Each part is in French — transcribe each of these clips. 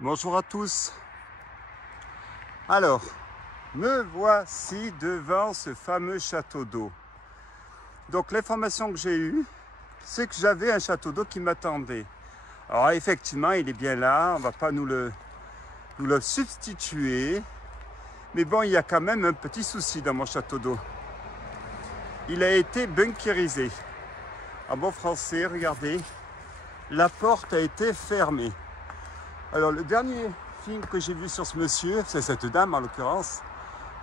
Bonjour à tous. Alors, me voici devant ce fameux château d'eau. Donc l'information que j'ai eue, c'est que j'avais un château d'eau qui m'attendait. Alors effectivement, il est bien là, on ne va pas nous le substituer. Mais bon, il y a quand même un petit souci dans mon château d'eau. Il a été bunkérisé. En bon français, regardez, la porte a été fermée. Alors le dernier film que j'ai vu sur ce monsieur, c'est cette dame en l'occurrence,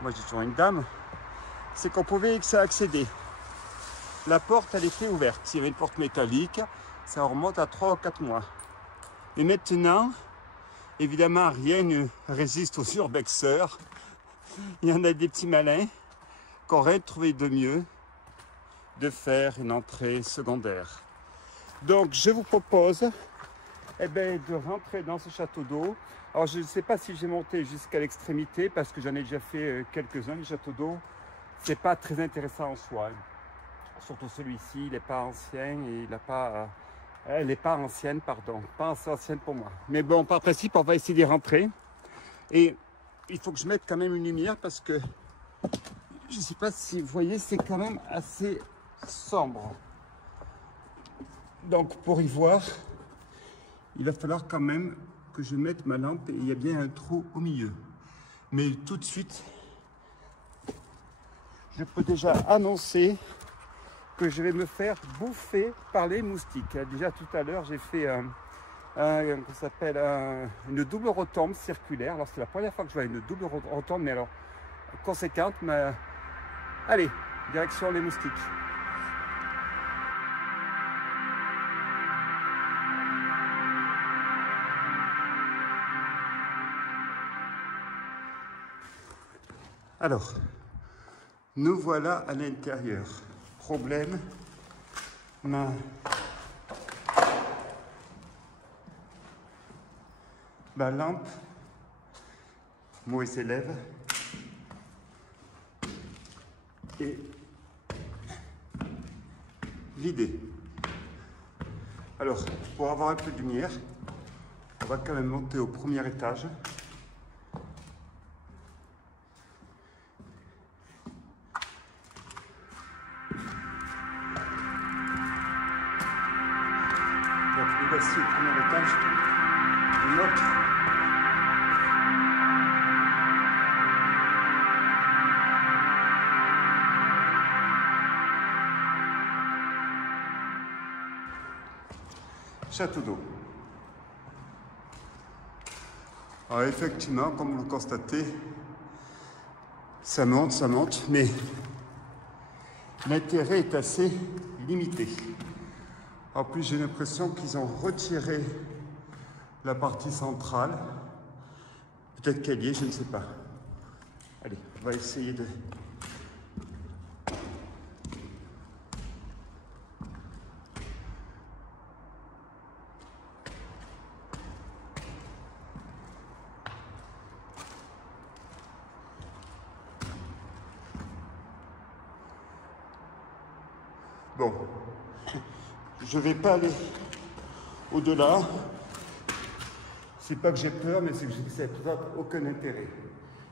moi j'ai toujours une dame, c'est qu'on pouvait accéder. La porte elle était ouverte, s'il y avait une porte métallique, ça remonte à 3 ou 4 mois. Et maintenant, évidemment rien ne résiste aux urbexeurs. Il y en a des petits malins qui auraient trouvé de mieux de faire une entrée secondaire. Donc je vous propose de rentrer dans ce château d'eau. Alors je ne sais pas si j'ai monté jusqu'à l'extrémité parce que j'en ai déjà fait quelques-uns. Les châteaux d'eau, c'est pas très intéressant en soi. Surtout celui-ci, il n'est pas ancien et il n'a pas... elle n'est pas ancienne, pardon. Pas assez ancienne pour moi. Mais bon, par principe, on va essayer d'y rentrer. Et il faut que je mette quand même une lumière parce que je ne sais pas si vous voyez, c'est quand même assez sombre. Donc pour y voir, il va falloir quand même que je mette ma lampe et il y a bien un trou au milieu. Mais tout de suite, je peux déjà annoncer que je vais me faire bouffer par les moustiques. Déjà tout à l'heure, j'ai fait une double rotombe circulaire. Alors c'est la première fois que je vois une double rotombe, mais alors conséquente. Mais allez, direction les moustiques. Alors, nous voilà à l'intérieur. Problème, ma lampe, mauvais élève, est vidée. Alors, pour avoir un peu de lumière, on va quand même monter au premier étage. Donc nous voici au premier étage de notre château d'eau. Alors effectivement, comme vous le constatez, ça monte, mais l'intérêt est assez limité. En plus, j'ai l'impression qu'ils ont retiré la partie centrale. Peut-être qu'elle y est, je ne sais pas. Allez, on va essayer de... Bon, je ne vais pas aller au-delà. C'est pas que j'ai peur, mais c'est que ça n'a aucun intérêt.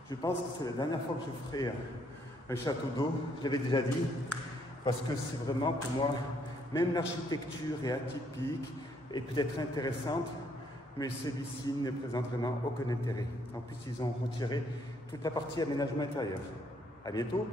Je pense que c'est la dernière fois que je ferai un château d'eau, je l'avais déjà dit, parce que c'est vraiment pour moi, même l'architecture est atypique et peut-être intéressante, mais celui-ci ne présente vraiment aucun intérêt. En plus, ils ont retiré toute la partie aménagement intérieur. À bientôt.